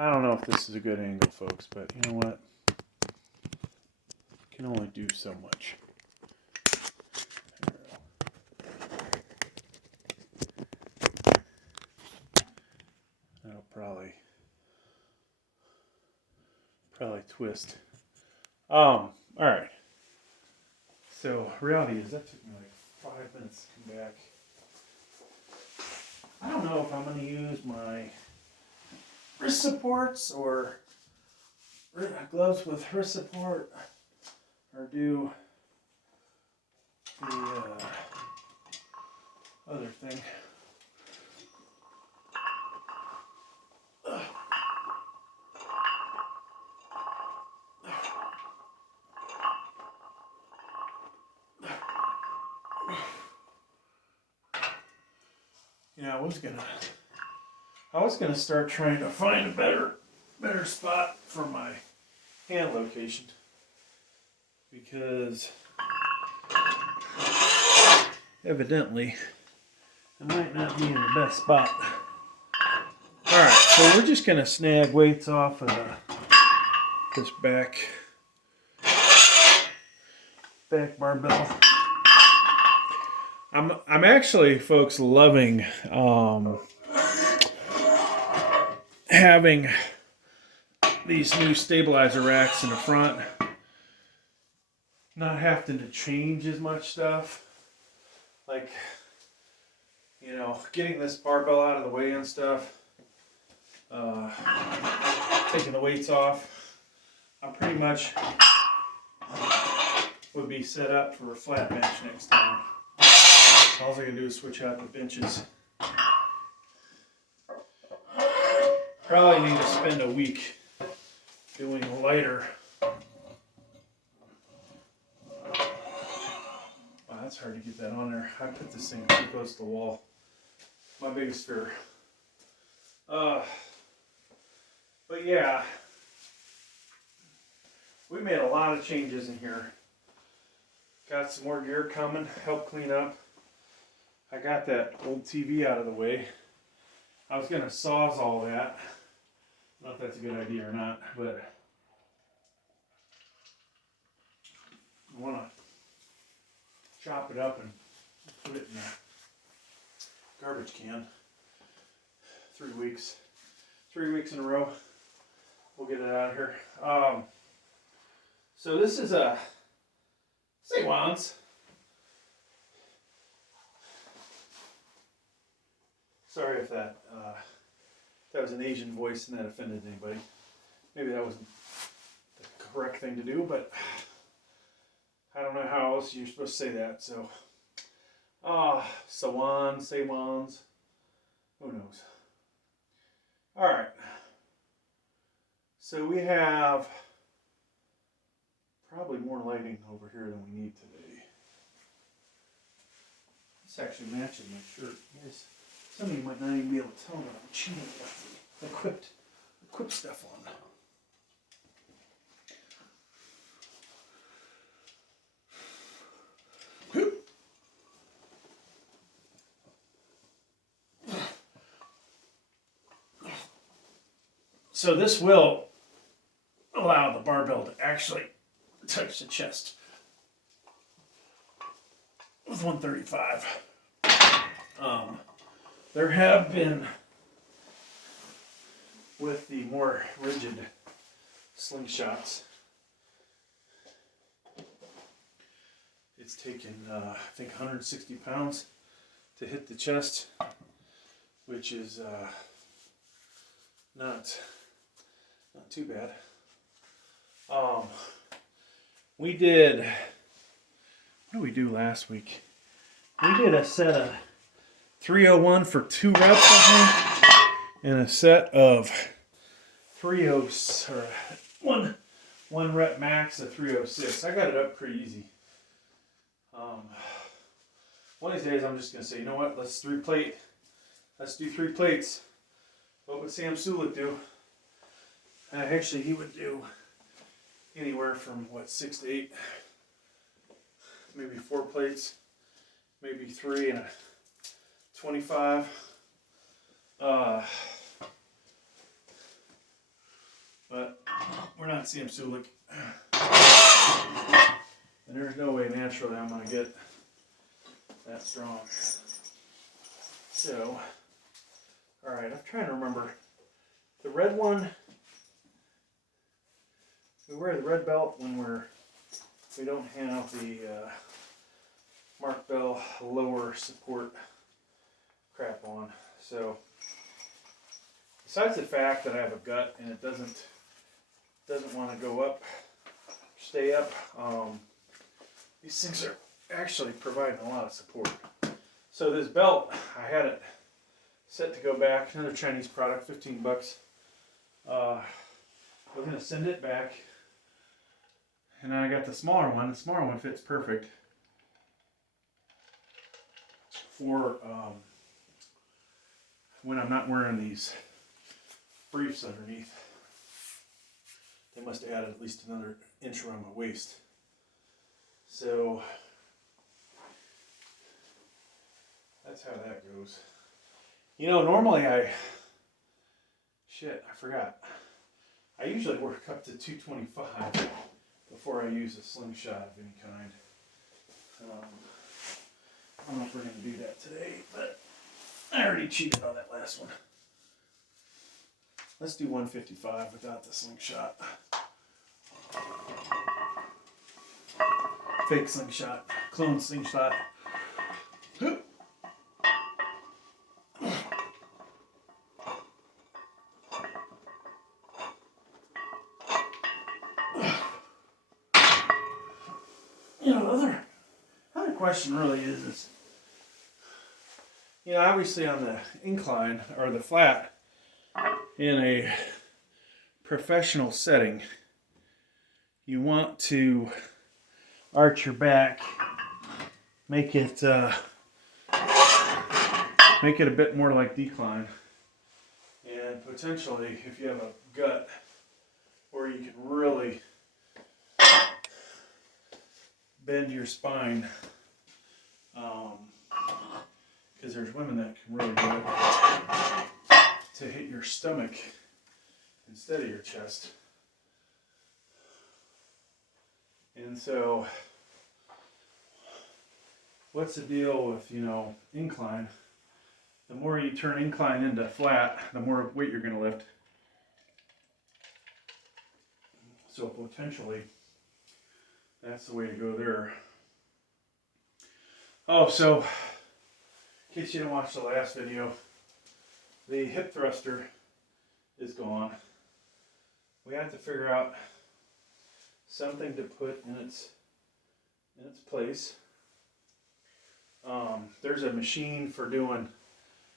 I don't know if this is a good angle, folks, but you know what? I can only do so much. That'll probably twist. All right. So reality is that took me like 5 minutes to come back. I don't know if I'm going to use my wrist supports or gloves with wrist support, or do the other thing. You know, I was gonna start trying to find a better spot for my hand location, because evidently it might not be in the best spot. Alright, so we're just gonna snag weights off of this back barbell. I'm actually, folks, loving having these new stabilizer racks in the front. Not having to change as much stuff. Like, you know, getting this barbell out of the way and stuff. Taking the weights off. I pretty much would be set up for a flat bench next time. All I gotta do is switch out the benches. Probably need to spend a week doing lighter. Wow, that's hard to get that on there. I put this thing too close to the wall. My biggest fear. But yeah, we made a lot of changes in here. Got some more gear coming, help clean up. I got that old TV out of the way. I was gonna sawzall that. I don't know if that's a good idea or not, but I wanna chop it up and put it in the garbage can. 3 weeks. 3 weeks in a row. We'll get it out of here. So this is a Seiwans. Sorry if that was an Asian voice and that offended anybody. Maybe that wasn't the correct thing to do, but I don't know how else you're supposed to say that. So, Seiwans, who knows? All right. So we have probably more lighting over here than we need today. This actually matches my shirt. Yes. Some of you might not even be able to tell that I'm cheating with the equipped stuff on. So this will allow the barbell to actually touch the chest with 135. There have been, with the more rigid slingshots, it's taken, I think, 160 pounds to hit the chest, which is not too bad. We did, what did we do last week? We did a set of 301 for 2 reps, I think, and a set of 306, or one rep max of 306. I got it up pretty easy. One of these days I'm just gonna say, you know what? Let's do 3 plates. What would Sam Sulik do? Actually, he would do anywhere from 6 to 8, maybe 4 plates, maybe 3 and a 25. not CM Sulik. And there's no way naturally I'm going to get that strong. So, alright, I'm trying to remember. The red one, we wear the red belt when we don't have the Mark Bell lower support crap on. So, besides the fact that I have a gut and it doesn't want to go up, stay up, these things are actually providing a lot of support. So this belt, I had it set to go back, another Chinese product, 15 bucks. We're going to send it back. And then I got the smaller one. The smaller one fits perfect for when I'm not wearing these briefs underneath. They must have added at least another inch around my waist. So that's how that goes. You know, normally I forgot. I usually work up to 225 before I use a slingshot of any kind. I don't know if we're going to do that today, but I already cheated on that last one. Let's do 155 without the slingshot. Fake slingshot, clone slingshot. You know, other question really is, you know, obviously on the incline or the flat in a professional setting, you want to arch your back, make it a bit more like decline, and potentially if you have a gut where you can really bend your spine, because there's women that can really do it, to hit your stomach instead of your chest. And so, what's the deal with, you know, incline? The more you turn incline into flat, the more weight you're going to lift. So potentially, that's the way to go there. Oh, so, in case you didn't watch the last video, the hip thruster is gone. We have to figure out something to put in its place. There's a machine for doing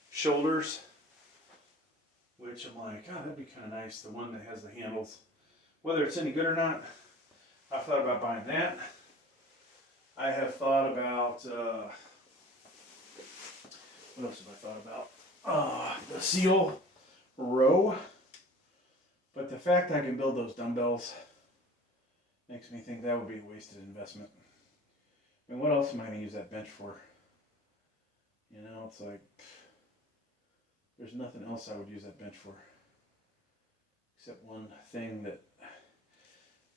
shoulders, which I'm like, oh, that'd be kind of nice. The one that has the handles. Whether it's any good or not, I've thought about buying that. I have thought about, what else have I thought about? The seal row. But the fact I can build those dumbbells makes me think that would be a wasted investment. I mean, what else am I going to use that bench for? You know, it's like, there's nothing else I would use that bench for. Except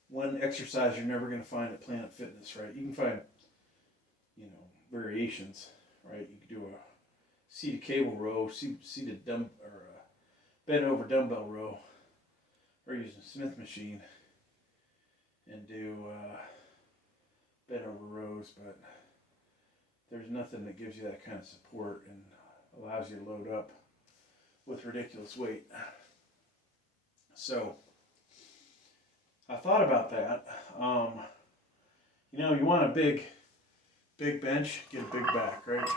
one exercise you're never going to find at Planet Fitness, right? You can find, you know, variations, right? You can do a seated cable row, seated bent over dumbbell row, or use a Smith machine and do bent over rows, but there's nothing that gives you that kind of support and allows you to load up with ridiculous weight. So I thought about that. You know, you want a big bench, get a big back, right?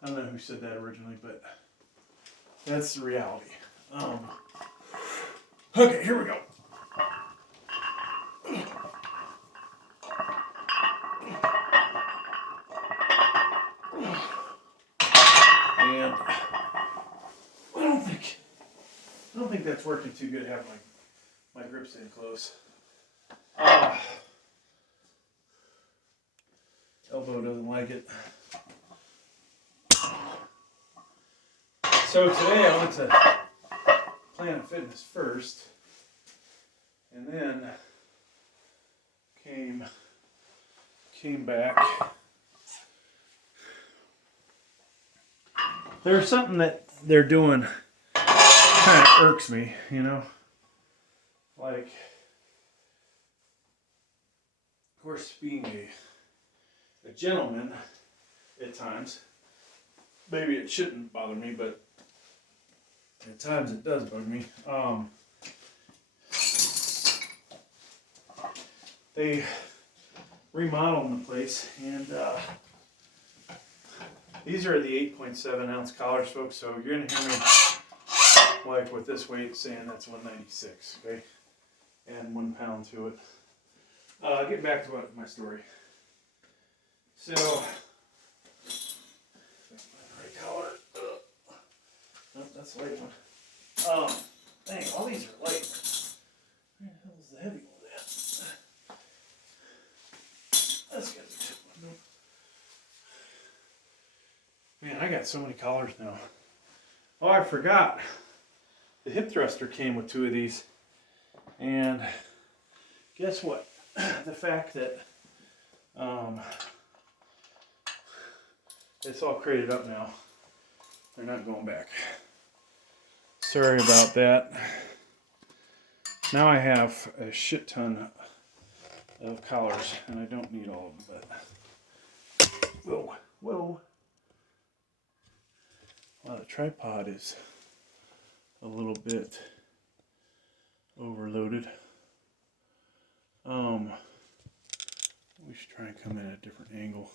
I don't know who said that originally, but that's the reality. Okay, here we go. And I don't think that's working too good having my grip staying close. Elbow doesn't like it. So today I went to Planet Fitness first, and then came back. There's something that they're doing kind of irks me, you know? Like, of course, being a gentleman at times, maybe it shouldn't bother me, but at times it does bug me. They remodeled the place, and these are the 8.7 ounce collars, folks. So you're gonna hear me like with this weight saying that's 196, okay, and 1 pound to it. Getting back to my story. So, right collar. Nope, that's the light one. Dang, all these are light. Where the hell is the heavy one at? That's got the tip one. Nope. Man, I got so many collars now. Oh, I forgot. The hip thruster came with 2 of these. And guess what? The fact that it's all crated up now. They're not going back. Sorry about that. Now I have a shit ton of collars, and I don't need all of them, but whoa, whoa. Wow, the tripod is a little bit overloaded. We should try and come in at a different angle.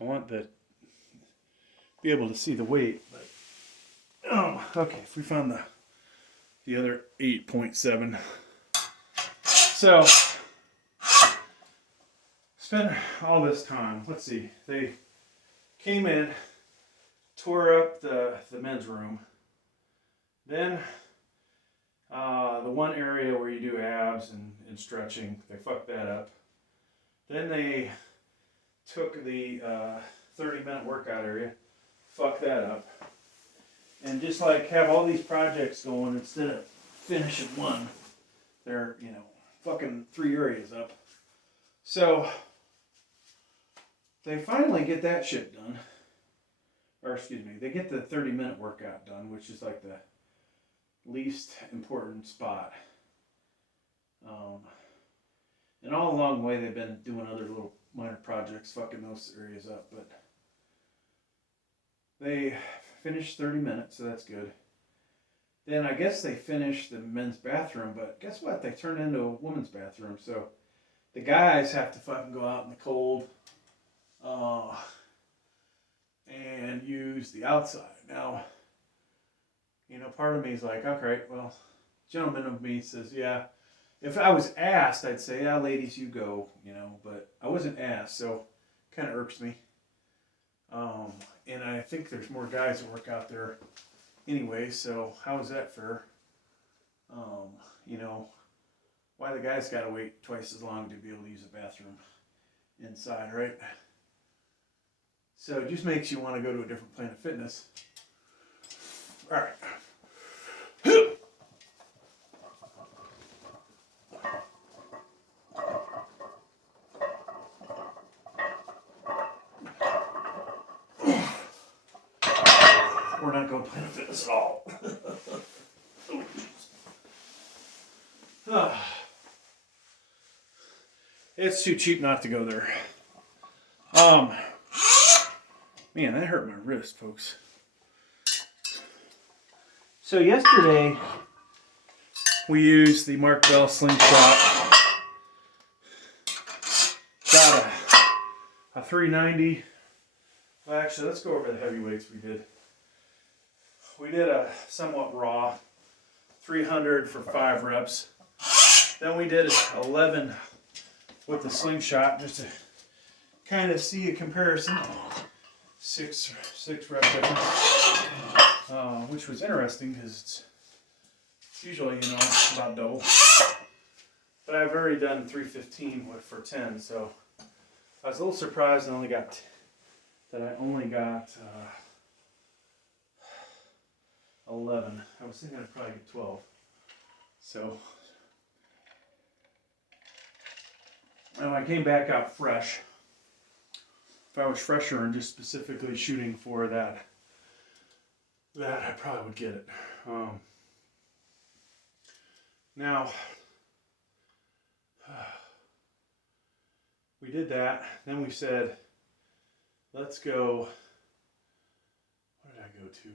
I want to be able to see the weight, but okay, if we found the other 8.7. So spent all this time. Let's see. They came in, tore up the men's room. Then the one area where you do abs and stretching, they fucked that up. Then they took the 30-minute workout area, fucked that up, and just like have all these projects going instead of finishing one, they're, you know, fucking 3 areas up. So they finally get that shit done. Or excuse me, they get the 30-minute workout done, which is like the least important spot. And all along the way they've been doing other little minor projects, fucking those areas up, but they finished 30 minutes, so that's good. Then I guess they finished the men's bathroom, but guess what? They turned into a woman's bathroom, so the guys have to fucking go out in the cold and use the outside. Now, you know, part of me is like, okay, well, gentleman of me says, yeah. If I was asked, I'd say, yeah, ladies, you go, you know, but I wasn't asked, so kind of irks me. And I think there's more guys that work out there anyway, so how is that fair? You know, why the guys got to wait twice as long to be able to use a bathroom inside, right? So it just makes you want to go to a different Planet Fitness. All right. We're not going to Planet Fitness at all. It's too cheap not to go there. Man, that hurt my wrist, folks. So yesterday, we used the Mark Bell slingshot. Got a 390. Well, actually, let's go over the heavyweights we did. We did a somewhat raw 300 for 5 reps. Then we did 11 with the slingshot just to kind of see a comparison. Six rep difference, which was interesting because it's usually, you know, about double. But I've already done 315 for 10, so I was a little surprised I only got 11. I was thinking I'd probably get 12. So, and I came back out fresh. If I was fresher and just specifically shooting for that I probably would get it. Now, we did that. Then we said, let's go. What did I go to?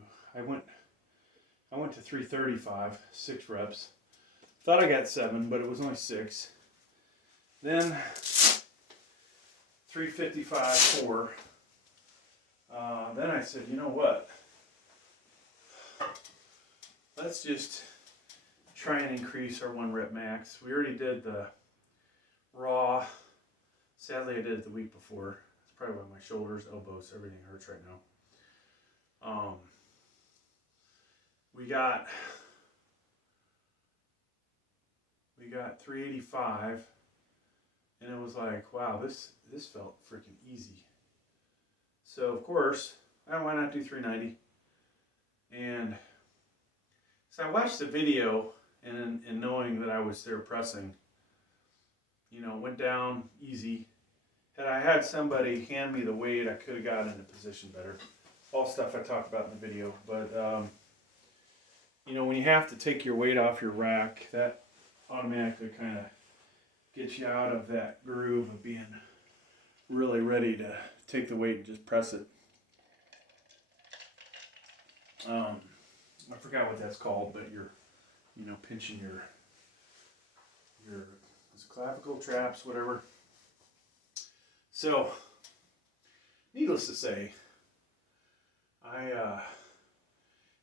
I went to 335, 6 reps. Thought I got 7, but it was only 6. Then 355, 4. Then I said, you know what? Let's just try and increase our 1 rep max. We already did the raw. Sadly, I did it the week before. It's probably why my shoulders, elbows, everything hurts right now. We got 385, and it was like, wow, this felt freaking easy. So of course, why not do 390? And so I watched the video, and knowing that I was there pressing, went down easy. Had I had somebody hand me the weight, I could have gotten into position better. All stuff I talked about in the video, but when you have to take your weight off your rack, that automatically kind of gets you out of that groove of being really ready to take the weight and just press it. I forgot what that's called, but you're, pinching your is it clavicle, traps, whatever. So, needless to say, I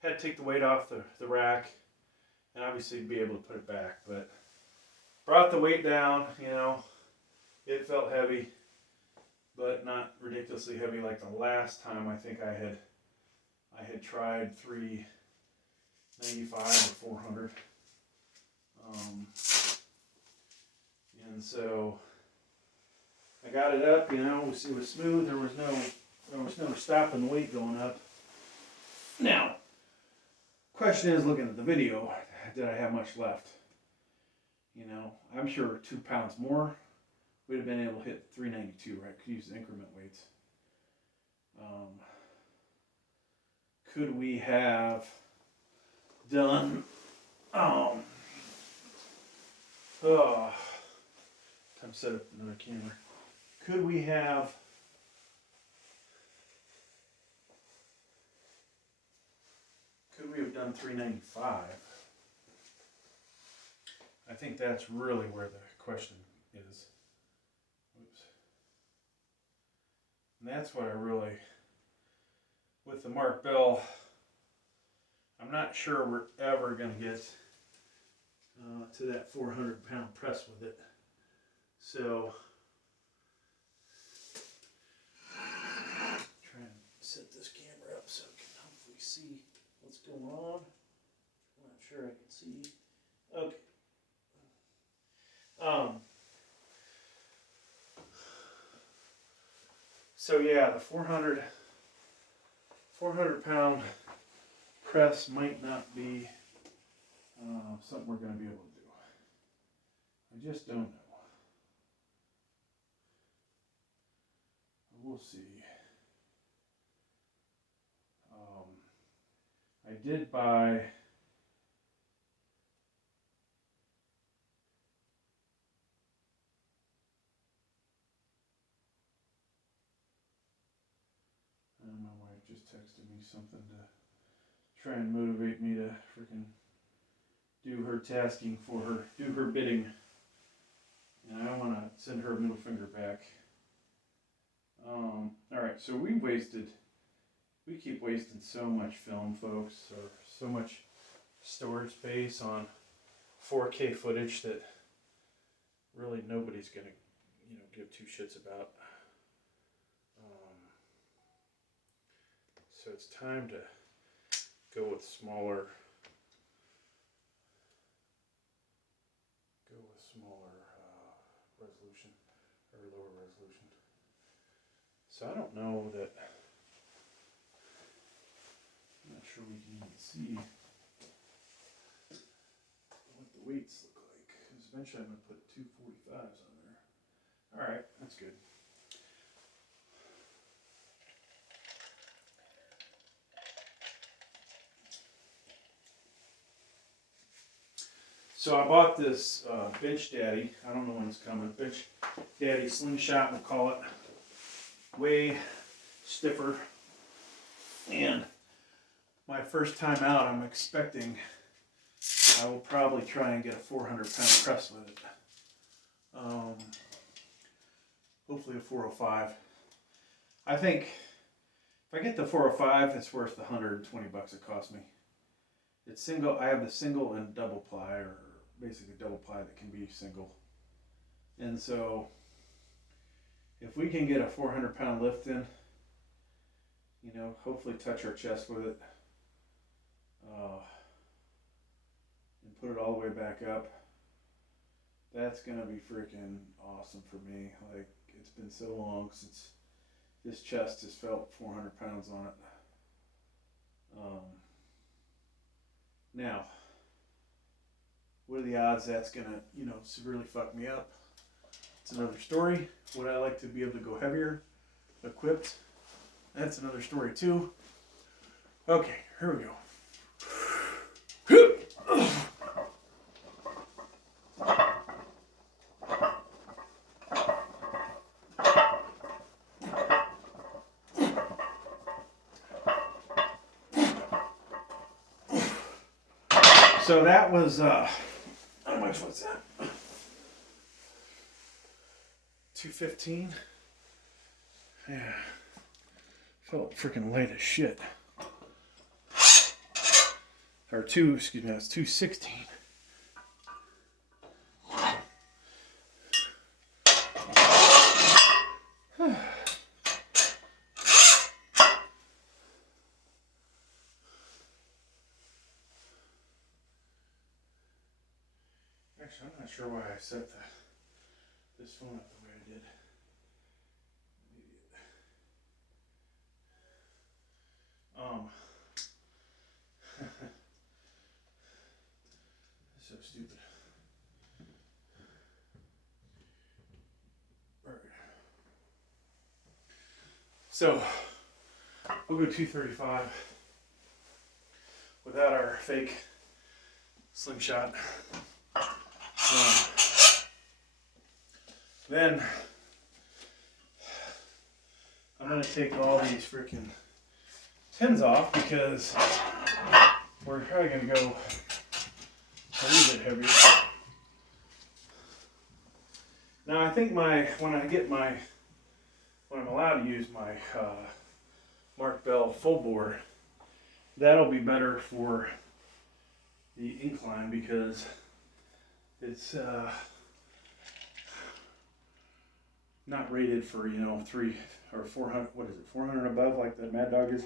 had to take the weight off the rack and obviously be able to put it back, but brought the weight down, it felt heavy, but not ridiculously heavy like the last time. I think I had tried 395 or 400. And so I got it up, it was smooth. There was no stopping the weight going up. Now, question is, looking at the video, did I have much left? I'm sure 2 pounds more, we'd have been able to hit 392, right? Could use increment weights. Could we have done, time to set up another camera. Could we have done 395? I think that's really where the question is. Oops. And that's what I really, with the Mark Bell, I'm not sure we're ever going to get to that 400-pound press with it. So, try and set this camera up so I can hopefully see what's going on. I'm not sure I can see. Okay. So yeah, the 400 pound press might not be something we're going to be able to do. I just don't know. We'll see. I did buy my wife just texted me something to try and motivate me to freaking do her tasking for her, do her bidding. And I don't want to send her a middle finger back. Alright, so we keep wasting so much film, folks, or so much storage space on 4K footage that really nobody's going to, give 2 shits about. So it's time to go with smaller resolution, or lower resolution. So I don't know that, I'm not sure we can even see. the weights look like. Because eventually I'm going to put 245s on there. Alright, that's good. So I bought this Bench Daddy. I don't know when it's coming. Bench Daddy Slingshot, we'll call it. Way stiffer. And my first time out, I'm expecting I will probably try and get a 400-pound press with it. Hopefully a 405. I think if I get the 405, it's worth the $120 it cost me. It's single. I have the single and double ply, or basically double ply that can be single. And so if we can get a 400-pound lift in, you know, hopefully touch our chest with it, and put it all the way back up, that's gonna be freaking awesome for me. Like, it's been so long since this chest has felt 400 pounds on it. Now, what are the odds that's gonna, you know, severely fuck me up? It's another story. Would I like to be able to go heavier, equipped? That's another story too. Okay, here we go. So that was, how much was that? 215? Yeah. Felt freaking light as shit. Or that's 216. Actually, I'm not sure why I set this phone up the way I did. So stupid. All right. So we'll go 235 without our fake slingshot. Then I'm going to take all these freaking pins off because we're probably going to go a little bit heavier. Now I think when I'm allowed to use my Mark Bell full bore, that'll be better for the incline because it's not rated for, you know, 300 or 400, what is it, 400 above like the Mad Dog is.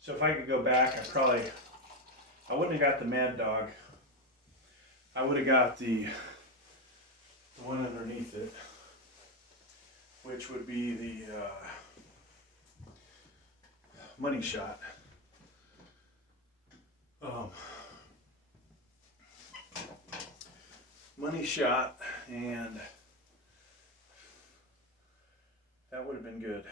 So if I could go back, I wouldn't have got the Mad Dog. I would have got the one underneath it, which would be the Money Shot. Money Shot, and that would have been good.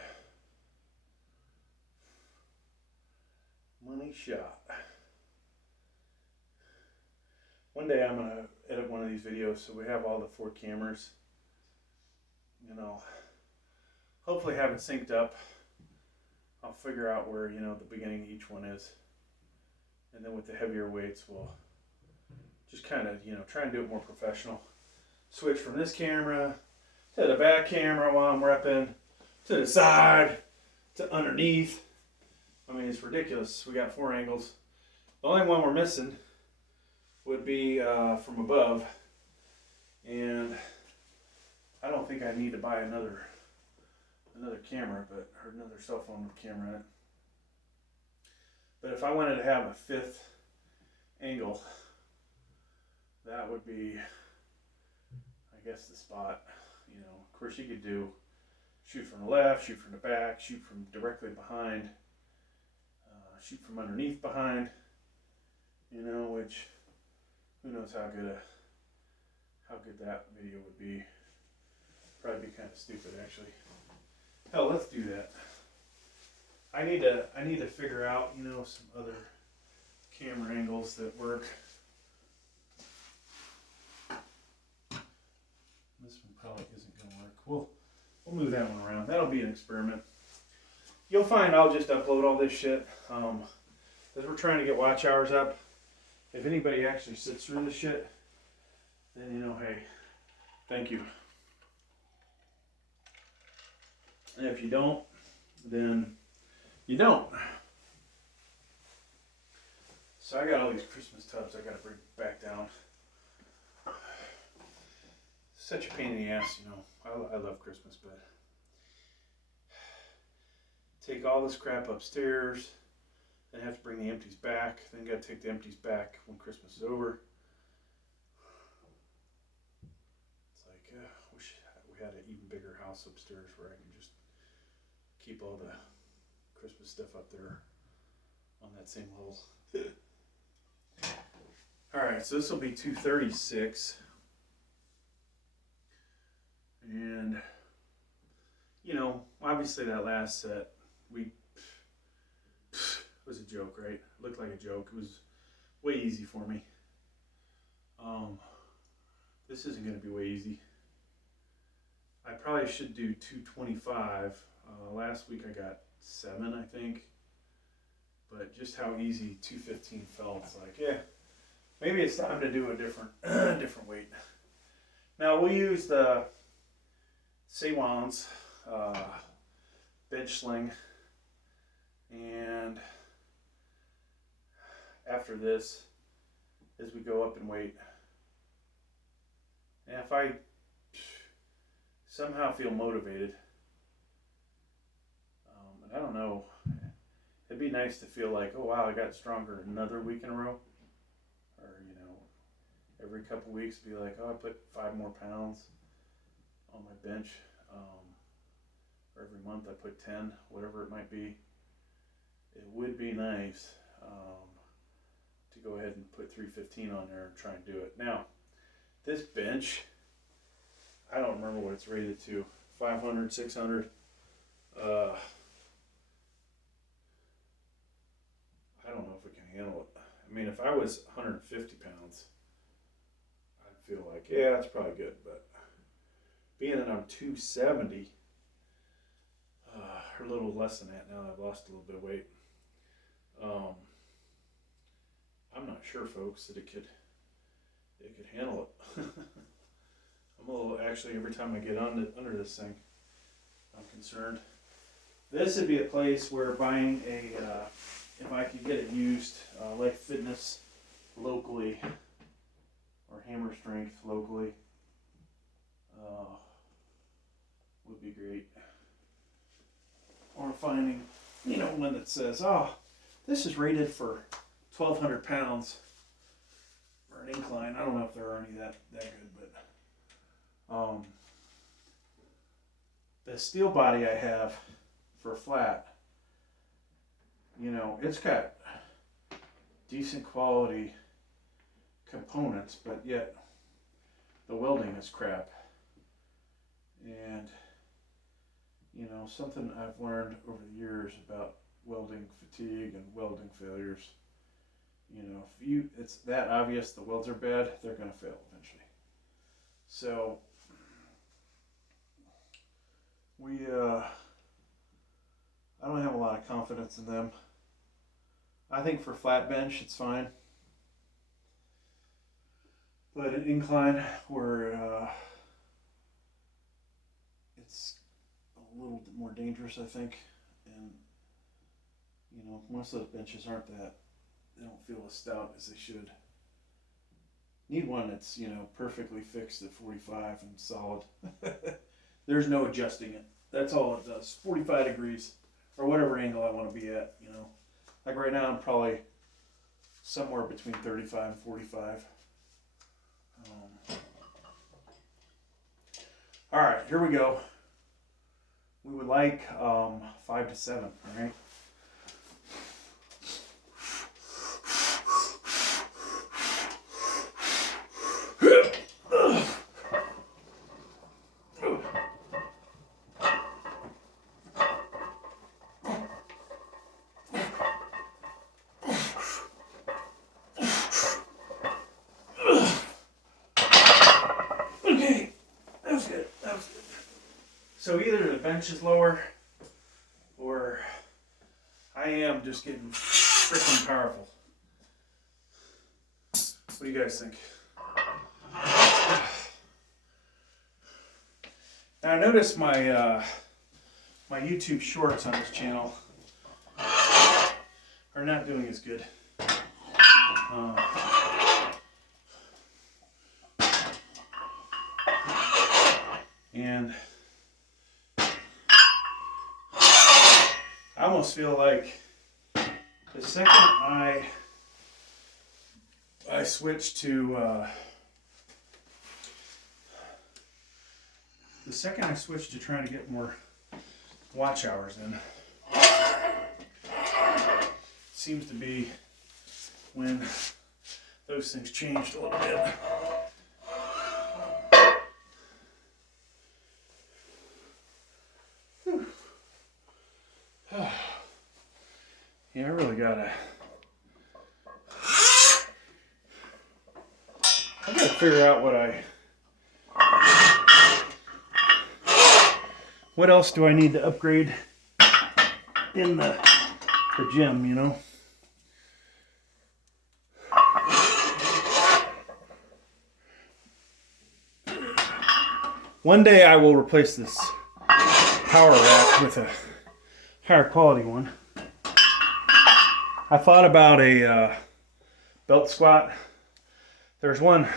Money Shot. One day I'm gonna edit one of these videos so we have all the 4 cameras. You know, hopefully have it synced up. I'll figure out where, you know, the beginning of each one is, and then with the heavier weights we'll just kind of, you know, try and do it more professional. Switch from this camera to the back camera while I'm repping, to the side, to underneath. I mean, it's ridiculous. We got 4 angles. The only one we're missing would be from above, and I don't think I need to buy another camera, or another cell phone with camera in it. But if I wanted to have a 5th angle, that would be, I guess, the spot. You know, of course you could do shoot from the left, shoot from the back, shoot from directly behind, shoot from underneath behind, which who knows how good that video would be. Probably be kind of stupid actually. Hell, let's do that. I need to figure out, some other camera angles that work. This one probably isn't going to work. We'll move that one around. That'll be an experiment. You'll find I'll just upload all this shit as we're trying to get watch hours up. If anybody actually sits through this shit, then hey, thank you. And if you don't, then you don't. So I got all these Christmas tubs I got to bring back down. Such a pain in the ass, I love Christmas, but take all this crap upstairs, then have to bring the empties back, then got to take the empties back when Christmas is over. It's like, wish we had an even bigger house upstairs where I can just keep all the Christmas stuff up there on that same level. Alright, so this will be 236. And, obviously that last set, was a joke, right? It looked like a joke. It was way easy for me. This isn't going to be way easy. I probably should do 225. Last week I got 7, I think. But just how easy 215 felt, it's like, yeah, maybe it's time to do a different weight. Now we'll use the Seiwan's bench sling, and after this, as we go up in weight, and if I somehow feel motivated, and I don't know, it'd be nice to feel like, oh wow, I got stronger another week in a row, or every couple weeks be like, oh, I put 5 more pounds on my bench, or every month I put 10, whatever it might be. It would be nice to go ahead and put 315 on there and try and do it. Now, this bench, I don't remember what it's rated to, 500, 600. I don't know if we can handle it. I mean, if I was 150 pounds, I'd feel like, yeah, that's probably good, but being that I'm 270, or a little less than that now that I've lost a little bit of weight, I'm not sure, folks, that it could handle it. I'm a little, actually, every time I get under this thing, I'm concerned. This would be a place where buying if I could get it used, Life Fitness locally, or Hammer Strength locally, would be great. Or finding, one that says, oh, this is rated for 1,200 pounds for an incline. I don't know if there are any that good, but the steel body I have for a flat, it's got decent quality components, but yet the welding is crap. And something I've learned over the years about welding fatigue and welding failures, if it's that obvious the welds are bad, they're going to fail eventually. So I don't have a lot of confidence in them. I think for flat bench it's fine, but an incline where it's a little more dangerous, I think, and most of those benches aren't that, they don't feel as stout as they should. Need one that's perfectly fixed at 45 and solid. There's no adjusting it. That's all it does. 45 degrees or whatever angle I want to be at. Like right now I'm probably somewhere between 35 and 45. All right, here we go. we would like 5 to 7, all right? Okay, that was good, that was good. So either the bench is lower, or I am just getting freaking powerful. What do you guys think? Now I noticed my my YouTube shorts on this channel are not doing as good. And I almost feel like the second I switch to trying to get more watch hours in, seems to be when those things changed a little bit. Yeah, I really gotta figure out what else do I need to upgrade in the gym, you know? One day I will replace this power rack with a higher quality one. I thought about a belt squat. There's one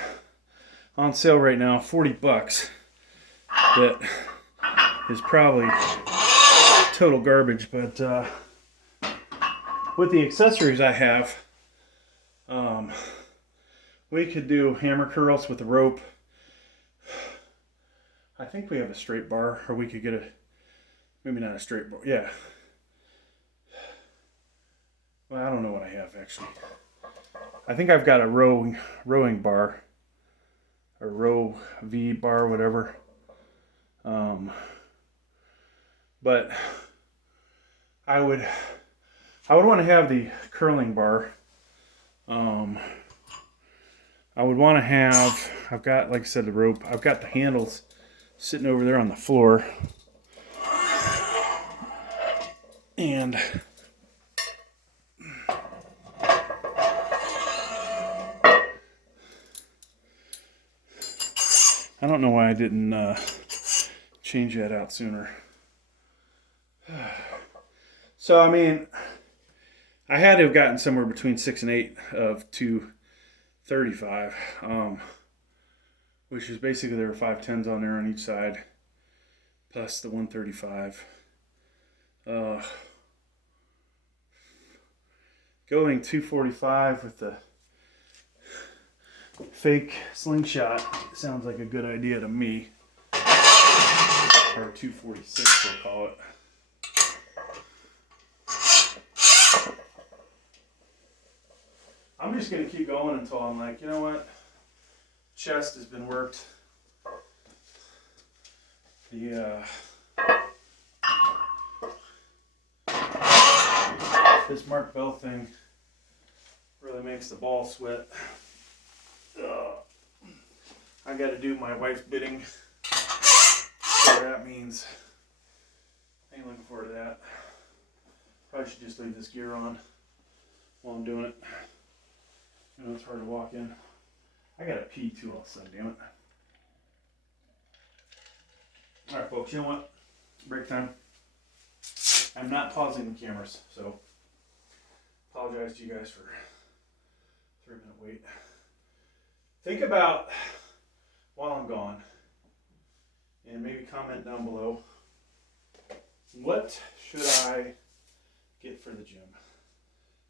on sale right now, 40 bucks, that is probably total garbage, but with the accessories I have, we could do hammer curls with a rope. I think we have a straight bar, or we could get maybe not a straight bar, yeah. Well, I don't know what I have actually. I think I've got a rowing bar, or row V bar, whatever. But I would want to have the curling bar. I would want to have, I've got, like I said, the rope. I've got the handles sitting over there on the floor. And I don't know why I didn't change that out sooner. So, I mean, I had to have gotten somewhere between 6 and 8 of 235, which is basically there were 510s on there on each side, plus the 135. Going 245 with the fake slingshot sounds like a good idea to me. Or 246, we'll call it. I'm just going to keep going until I'm like, you know what? Chest has been worked. This Mark Bell thing really makes the ball sweat. I got to do my wife's bidding. So that means I ain't looking forward to that. Probably should just leave this gear on while I'm doing it. You know, it's hard to walk in. I gotta pee too all of a sudden, damn it. Alright folks, you know what? Break time. I'm not pausing the cameras, so apologize to you guys for 3-minute wait. Think about, while I'm gone, and maybe comment down below, what should I get for the gym?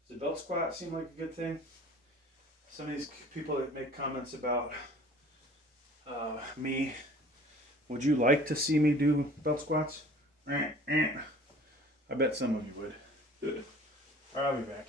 Does the belt squat seem like a good thing? Some of these people that make comments about me, would you like to see me do belt squats? I bet some of you would. All right, I'll be back.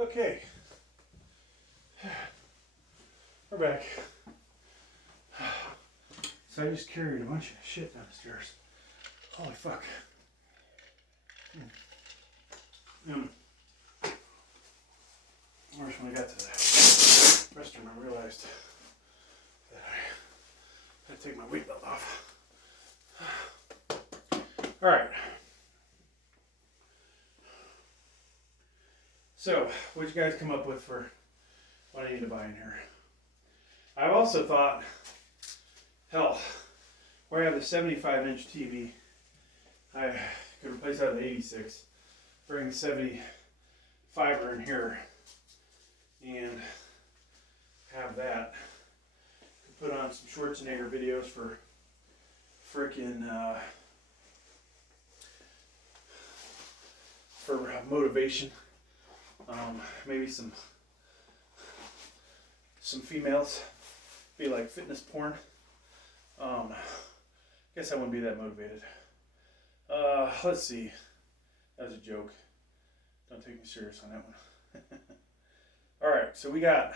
Okay. We're back. So I just carried a bunch of shit downstairs. Holy fuck. First, when I got to the restroom, I realized that I had to take my weight belt off. All right. So, what'd you guys come up with for what I need to buy in here? I've also thought, hell, where I have the 75-inch TV, I could replace that with the 86, bring the 75er in here, and have that. Could put on some Schwarzenegger videos for frickin' for motivation. Maybe some females be like fitness porn. Guess I wouldn't be that motivated. Let's see. That was a joke. Don't take me serious on that one. All right, so we got,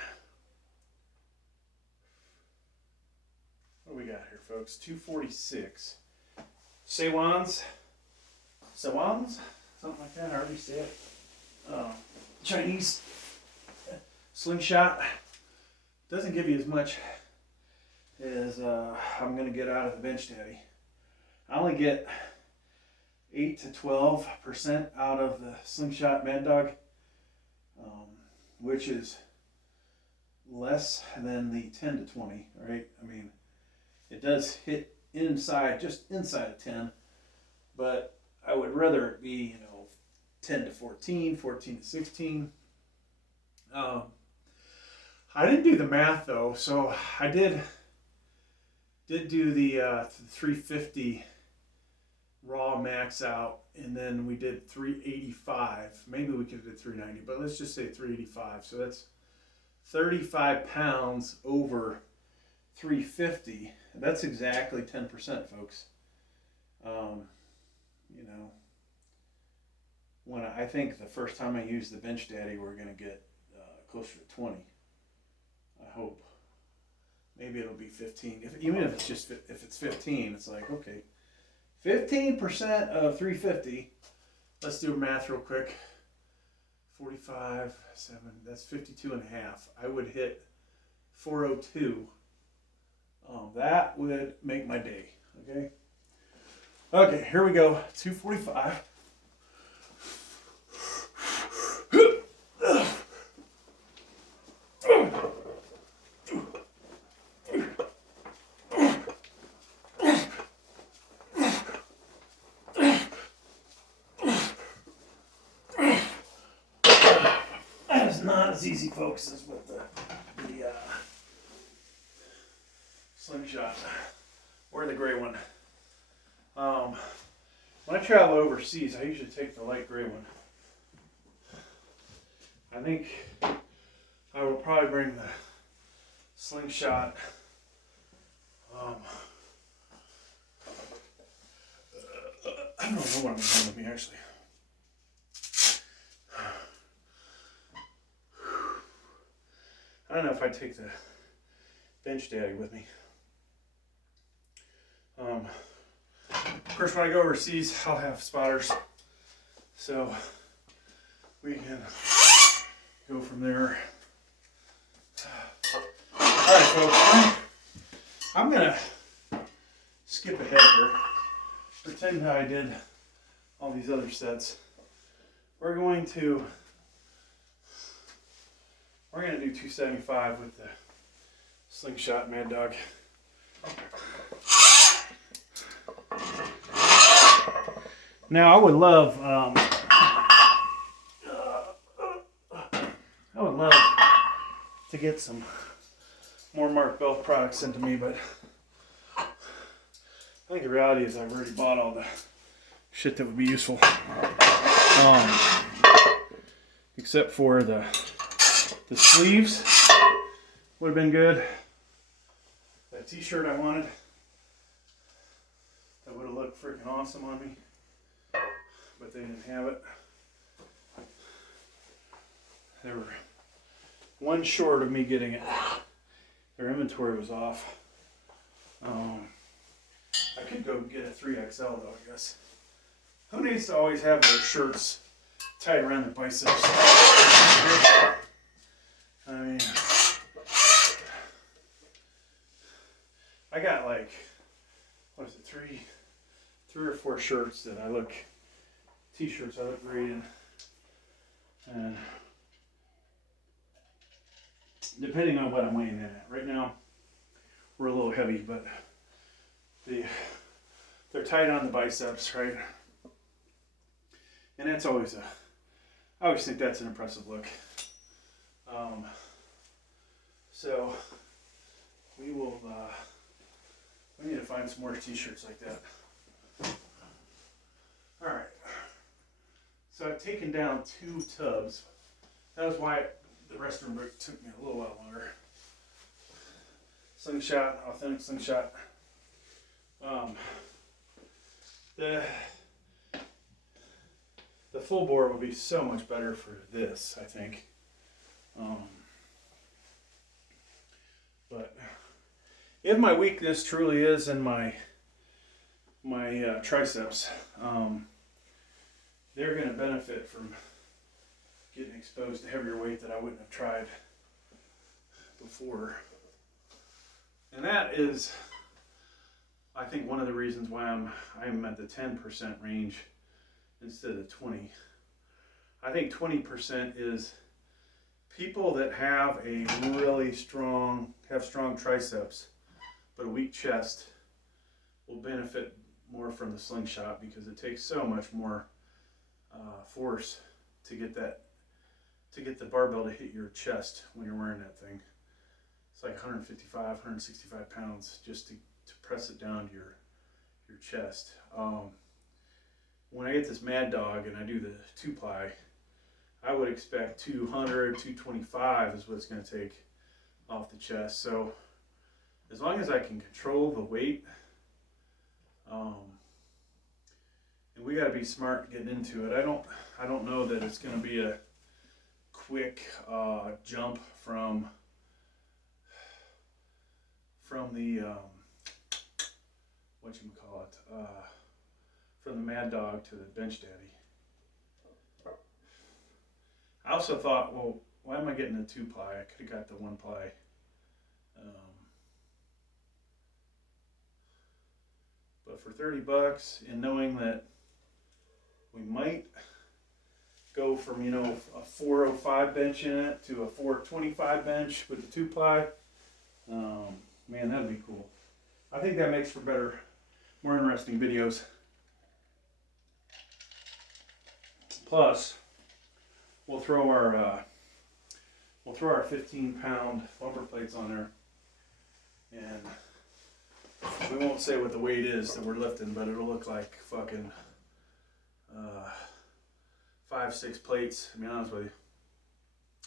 what do we got here, folks? 246. Sewans, something like that. I already said. Chinese slingshot. Doesn't give you as much as I'm going to get out of the Bench Daddy. I only get 8 to 12% out of the slingshot Mad Dog, which is less than the 10 to 20, right? I mean, it does hit inside, just inside of 10, but I would rather it be, 10 to 14, 14 to 16. I didn't do the math though, so I did do the 350 raw max out, and then we did 385. Maybe we could have did 390, but let's just say 385. So that's 35 pounds over 350. That's exactly 10%, folks. When I think the first time I used the Bench Daddy, we're going to get closer to 20. I hope. Maybe it'll be 15. Even if it's 15, it's like, okay, 15% of 350. Let's do math real quick. 45, 7, that's 52 and a half. I would hit 402. That would make my day, okay? Okay, here we go, 245. Not as easy, folks, as with the slingshot or the gray one. When I travel overseas, I usually take the light gray one. I think I will probably bring the slingshot. I don't know what I'm doing with me, actually. I don't know if I'd take the Bench Daddy with me. Of course, when I go overseas, I'll have spotters, so we can go from there. All right, folks, I'm gonna skip ahead here. Pretend I did all these other sets. We're going to do 275 with the slingshot Mad Dog. Now I would love to get some more Mark Bell products sent to me, but I think the reality is I've already bought all the shit that would be useful. Except for the sleeves would have been good. That t-shirt I wanted, that would have looked freaking awesome on me, but they didn't have it. They were one short of me getting it. Their inventory was off. I could go get a 3XL though, I guess. Who needs to always have their shirts tied around their biceps? I mean, I got like, what is it, three or four shirts that I look, t-shirts I look great in. And depending on what I'm weighing in at. Right now, we're a little heavy, but they're tight on the biceps, right? And that's always I always think that's an impressive look. So we will, we need to find some more t-shirts like that. All right. So I've taken down 2 tubs. That was why the restroom break took me a little while longer. slingshot, authentic slingshot. The full bore would be so much better for this, I think. But if my weakness truly is in my triceps, they're going to benefit from getting exposed to heavier weight that I wouldn't have tried before. And that is, I think, one of the reasons why I'm at the 10% range instead of 20. I think 20% is people that have a really strong triceps but a weak chest will benefit more from the slingshot because it takes so much more force to get the barbell to hit your chest when you're wearing that thing. It's like 155, 165 pounds just to press it down to your chest. When I get this Mad Dog and I do the 2-ply, I would expect 200, 225 is what it's going to take off the chest. So as long as I can control the weight, and we got to be smart getting into it. I don't know that it's going to be a quick jump from the from the Mad Dog to the Bench Daddy. I also thought, well, why am I getting a 2-ply? I could have got the 1-ply. But for $30, and knowing that we might go from, a 405 bench in it to a 425 bench with the 2-ply, man, that'd be cool. I think that makes for better, more interesting videos. Plus, we'll throw our 15-pound bumper plates on there, and we won't say what the weight is that we're lifting, but it'll look like fucking 5-6 plates, to be honest with you.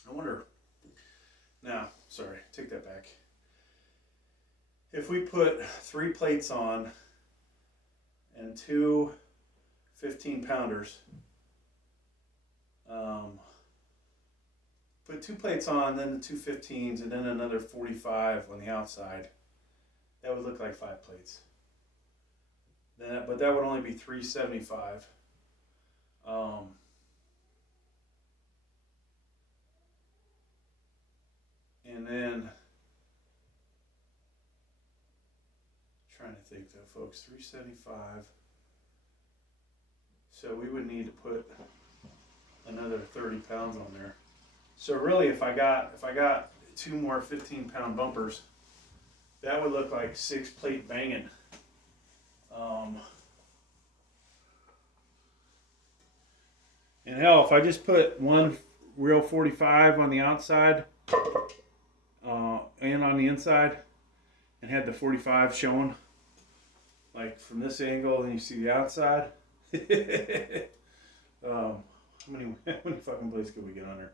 I wonder, sorry, take that back. If we put 3 plates on and 2 15-pounders, put 2 plates on, then the 2 15s, and then another 45 on the outside, that would look like 5 plates. But that would only be 375. And then, trying to think though, folks, 375. So we would need to put another 30 pounds on there. So really, if I got 2 more 15-pound bumpers, that would look like 6 plate banging. And hell, if I just put one real 45 on the outside and on the inside, and had the 45 showing, like from this angle, and you see the outside. How many fucking plates could we get on there?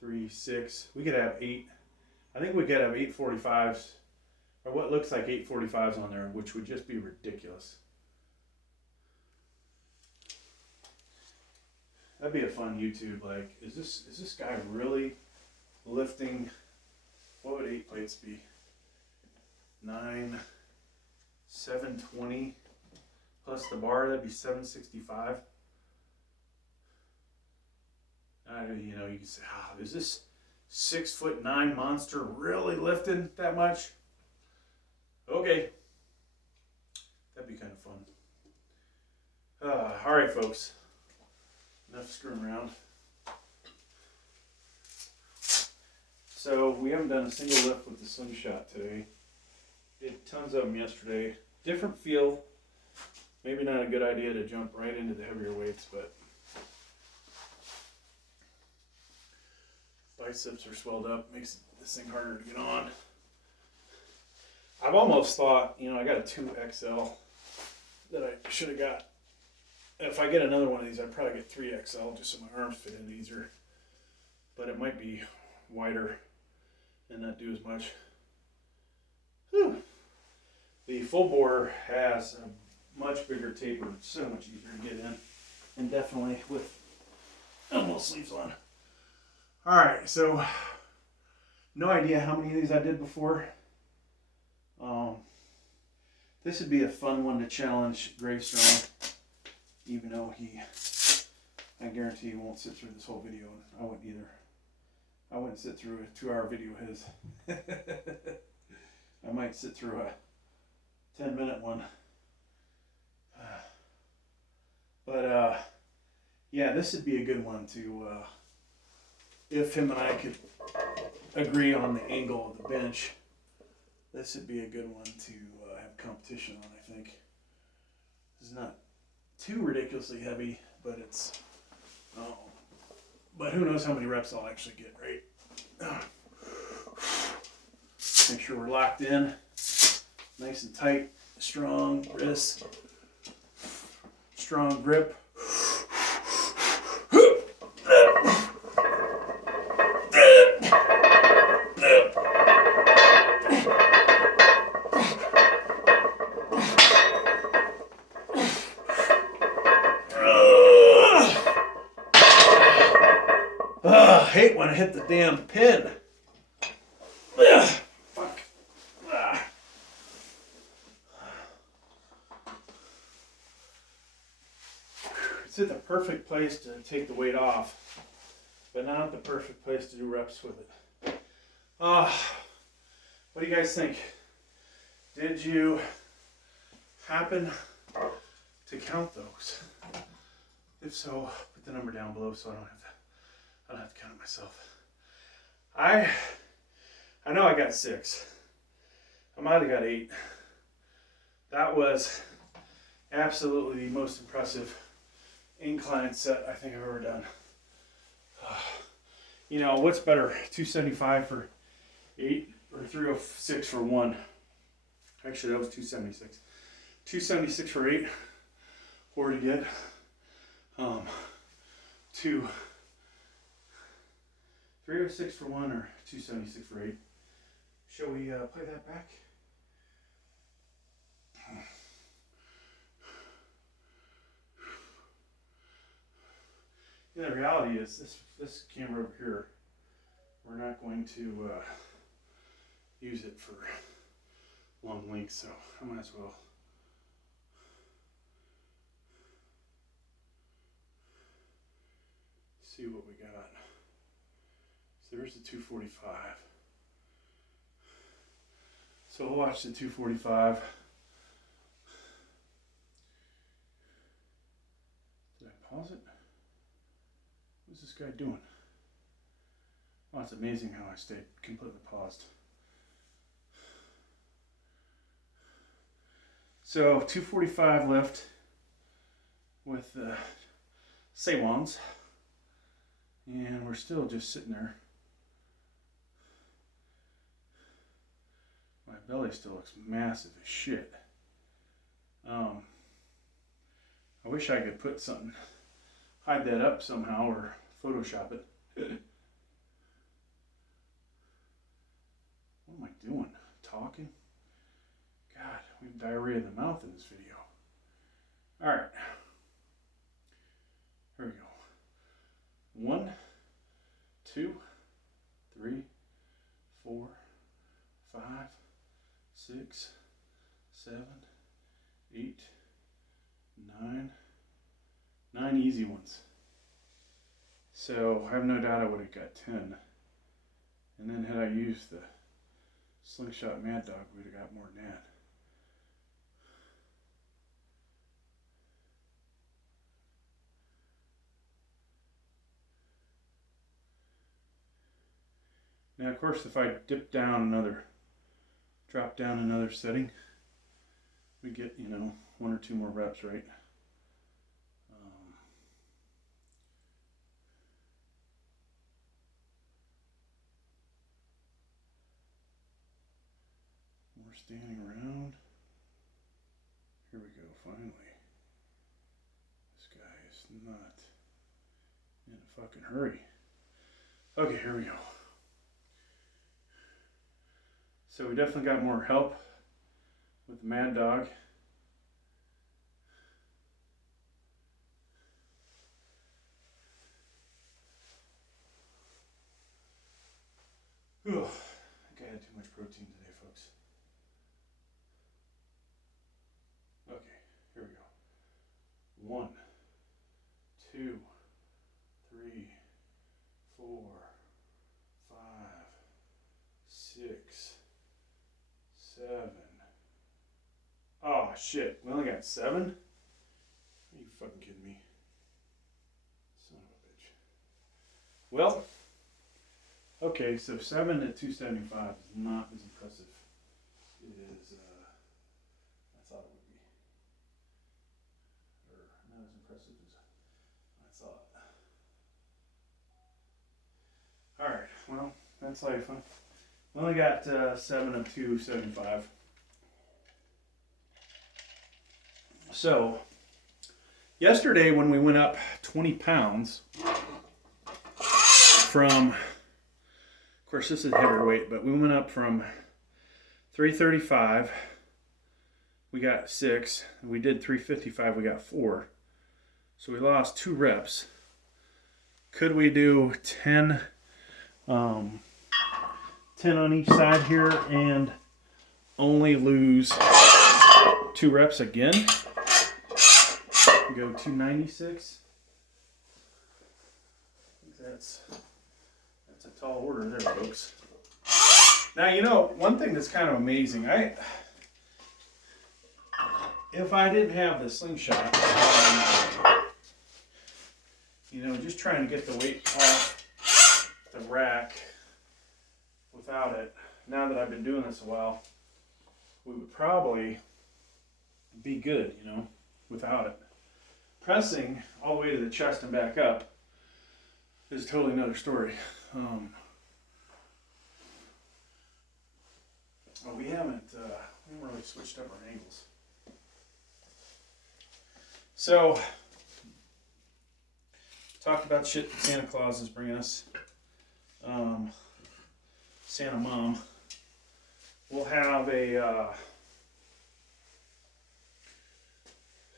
3, 6. We could have 8. I think we could have 8 45s, or what looks like 8 45s on there, which would just be ridiculous. That'd be a fun YouTube. Like, is this guy really lifting? What would 8 plates be? 9, 720 plus the bar. That'd be 765. You can say, is this 6'9" monster really lifting that much? Okay, that'd be kind of fun. All right, folks. Enough screwing around. So we haven't done a single lift with the slingshot today. Did tons of them yesterday. Different feel. Maybe not a good idea to jump right into the heavier weights, but biceps are swelled up. Makes this thing harder to get on. I've almost thought, I got a 2XL that I should have got. If I get another one of these, I'd probably get 3XL just so my arms fit in easier. But it might be wider and not do as much. Whew. The full bore has a much bigger taper, so much easier to get in, and definitely with elbow sleeves on. All right, so no idea how many of these I did before. This would be a fun one to challenge Gravestrong, even though I guarantee he won't sit through this whole video, and I wouldn't either. I wouldn't sit through a 2-hour video of his. I might sit through a 10-minute one. But yeah, this would be a good one to, if him and I could agree on the angle of the bench, this would be a good one to have competition on, I think. It's not too ridiculously heavy, but it's, but who knows how many reps I'll actually get, right? Make sure we're locked in, nice and tight, strong wrist, strong grip. I hate when I hit the damn pin. Fuck. It's at the perfect place to take the weight off, but not the perfect place to do reps with it. What do you guys think? Did you happen to count those? If so, put the number down below so I don't have to count it myself. I know I got 6. I might have got 8. That was absolutely the most impressive incline set I think I've ever done. You know, what's better, 275 for 8 or 306 for 1? Actually, that was 276. 276 for 8, or to get 306 for 1 or 276 for 8. Shall we play that back? Yeah, the reality is this camera over here, we're not going to use it for long links, so I might as well. See what we got. So there's the 245. So we'll watch the 245. Did I pause it? What's this guy doing? Oh, it's amazing how I stayed completely paused. So 245 left with Sewans. And we're still just sitting there. My belly still looks massive as shit. I wish I could put something, hide that up somehow or Photoshop it. What am I doing? Talking? God, we have diarrhea in the mouth in this video. Alright. Here we go. 1, 2, 3, 4, 5, 6, 7, 8, 9. 9 easy ones. So I have no doubt I would have got 10. And then had I used the Slingshot Mad Dog, we would have got more than that. Now, of course, if I drop down another setting, we get, 1 or 2 more reps, right? More standing around. Here we go, finally. This guy is not in a fucking hurry. Okay, here we go. So we definitely got more help with the Mad Dog. Whew. I think I had too much protein today, folks. Okay, here we go. 1, 2, 3, 4, 5, 6, 7. Oh shit, we only got 7? Are you fucking kidding me? Son of a bitch. Well, okay, so 7 at 275 is not as impressive as I thought it would be. Or not as impressive as I thought. Alright, well, that's life, huh? We only got 7 of 275. So, yesterday when we went up 20 pounds from, of course this is heavier weight, but we went up from 335, we got 6, we did 355, we got 4. So we lost 2 reps. Could we do 10 on each side here and only lose 2 reps again? Go 296. That's a tall order there, folks. Now, you know, one thing that's kind of amazing, if I didn't have the slingshot, you know, just trying to get the weight off the rack without it, now that I've been doing this a while, we would probably be good, you know, without it. Pressing all the way to the chest and back up is totally another story. Well, we haven't really switched up our angles. So, talked about shit that Santa Claus is bringing us. Santa Mom. We'll have a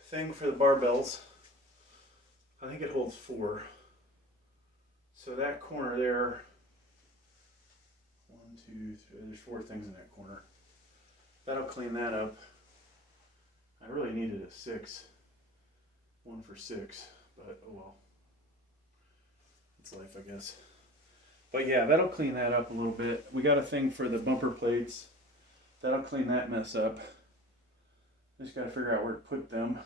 thing for the barbells. I think it holds 4. So that corner there, 1, 2, 3, there's 4 things in that corner. That'll clean that up. I really needed a 6. 1 for 6, but oh well. It's life, I guess. But yeah, that'll clean that up a little bit. We got a thing for the bumper plates. That'll clean that mess up. Just got to figure out where to put them.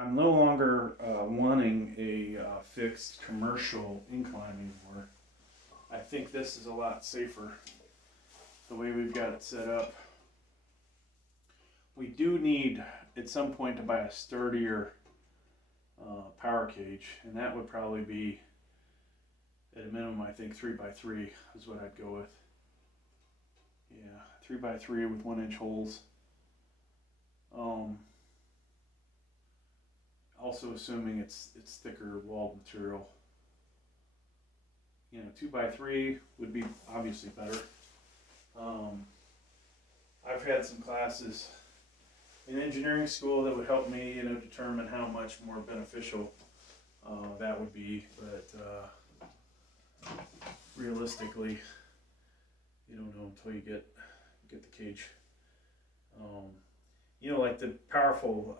I'm no longer wanting a fixed commercial incline anymore. I think this is a lot safer the way we've got it set up. We do need at some point to buy a sturdier power cage, and that would probably be at a minimum, I think 3x3 is what I'd go with. Yeah, 3x3 with 1-inch holes. Also assuming it's thicker walled material. You know, 2x3 would be obviously better. I've had some classes in engineering school that would help me, you know, determine how much more beneficial that would be, but realistically, you don't know until you get the cage. You know, like the powerful